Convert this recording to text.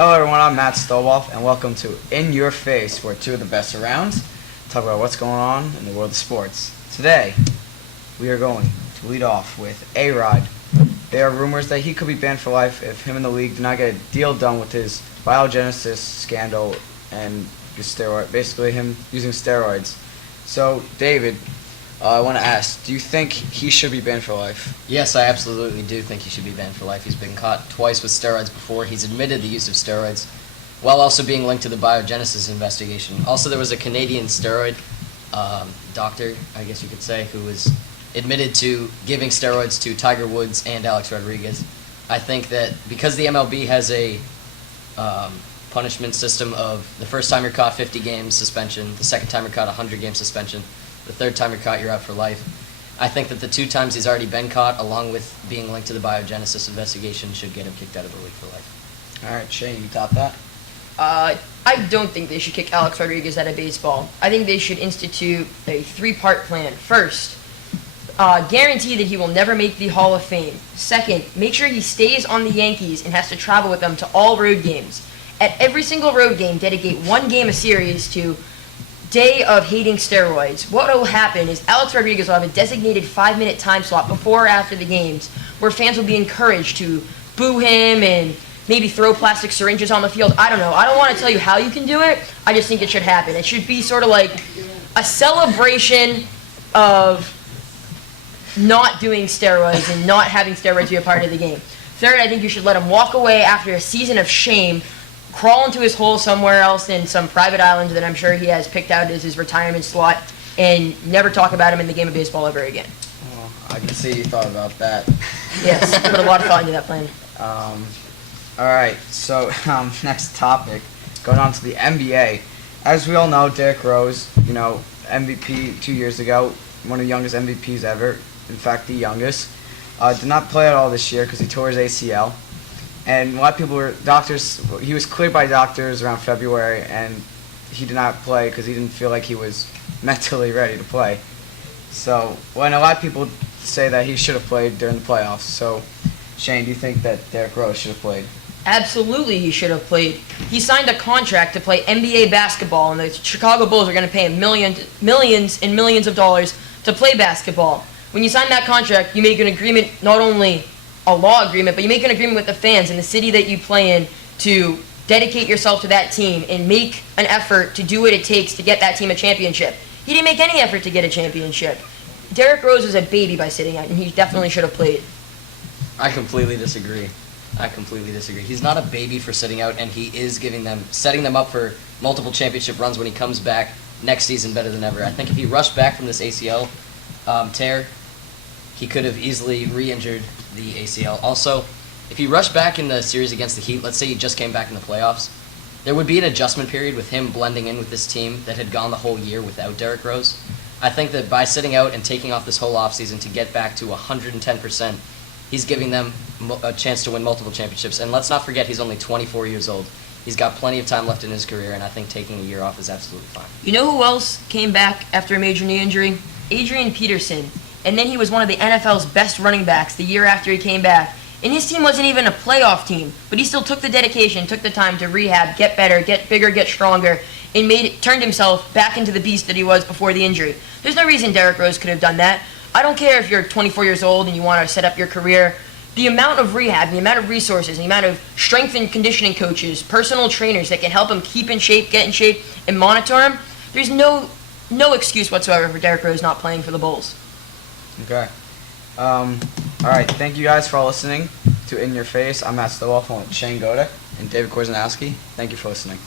Hello everyone, I'm Matt Stowolf, and welcome to In Your Face, where two of the best around talk about what's going on in the world of sports. Today, we are going to lead off with A-Rod. There are rumors that he could be banned for life if him and the league do not get a deal done with his biogenesis scandal and basically him using steroids. So, David, I want to ask, do you think he should be banned for life? Yes, I absolutely do think he should be banned for life. He's been caught twice with steroids before. He's admitted the use of steroids while also being linked to the biogenesis investigation. Also, there was a Canadian steroid doctor, I guess you could say, who was admitted to giving steroids to Tiger Woods and Alex Rodriguez. I think that because the MLB has a punishment system of the first time you're caught 50 games suspension, the second time you're caught 100 game suspension, the third time you're caught, you're out for life. I think that the 2 times he's already been caught, along with being linked to the biogenesis investigation, should get him kicked out of the league for life. All right, Shane, you top that? I don't think they should kick Alex Rodriguez out of baseball. I think they should institute a 3-part plan. First, guarantee that he will never make the Hall of Fame. Second, make sure he stays on the Yankees and has to travel with them to all road games. At every single road game, dedicate 1 game a series to Day of Hating Steroids. What will happen is Alex Rodriguez will have a designated 5-minute time slot before or after the games where fans will be encouraged to boo him and maybe throw plastic syringes on the field. I don't know. I don't want to tell you how you can do it. I just think it should happen. It should be sort of like a celebration of not doing steroids and not having steroids be a part of the game. Third, I think you should let him walk away after a season of shame, crawl into his hole somewhere else in some private island that I'm sure he has picked out as his retirement slot, and never talk about him in the game of baseball ever again. Well, I can see you thought about that. Yes, put a lot of thought into that plan. All right, so next topic, going on to the NBA. As we all know, Derrick Rose, MVP 2 years ago, one of the youngest MVPs ever, in fact, the youngest, did not play at all this year because he tore his ACL. And a lot of people he was cleared by doctors around February, and he did not play because he didn't feel like he was mentally ready to play. So, when a lot of people say that he should have played during the playoffs. So, Shane, do you think that Derrick Rose should have played? Absolutely, he should have played. He signed a contract to play NBA basketball, and the Chicago Bulls are going to pay him millions and millions of dollars to play basketball. When you sign that contract, you make an agreement, not only a law agreement, but you make an agreement with the fans in the city that you play in to dedicate yourself to that team and make an effort to do what it takes to get that team a championship. He didn't make any effort to get a championship. Derrick Rose is a baby by sitting out, and he definitely should have played. I completely disagree. He's not a baby for sitting out, and he is setting them up for multiple championship runs when he comes back next season better than ever. I think if he rushed back from this ACL tear, he could have easily re-injured the ACL. Also, if he rushed back in the series against the Heat, let's say he just came back in the playoffs, there would be an adjustment period with him blending in with this team that had gone the whole year without Derrick Rose. I think that by sitting out and taking off this whole offseason to get back to 110%, he's giving them a chance to win multiple championships. And let's not forget, he's only 24 years old. He's got plenty of time left in his career, and I think taking a year off is absolutely fine. You know who else came back after a major knee injury? Adrian Peterson. And then he was one of the NFL's best running backs the year after he came back. And his team wasn't even a playoff team, but he still took the dedication, took the time to rehab, get better, get bigger, get stronger, and turned himself back into the beast that he was before the injury. There's no reason Derrick Rose could have done that. I don't care if you're 24 years old and you want to set up your career. The amount of rehab, the amount of resources, the amount of strength and conditioning coaches, personal trainers that can help him keep in shape, get in shape, and monitor him, there's no excuse whatsoever for Derrick Rose not playing for the Bulls. Okay. All right. Thank you guys for all listening to In Your Face. I'm Matt Stowolf with Shane Godek and David Korzanowski. Thank you for listening.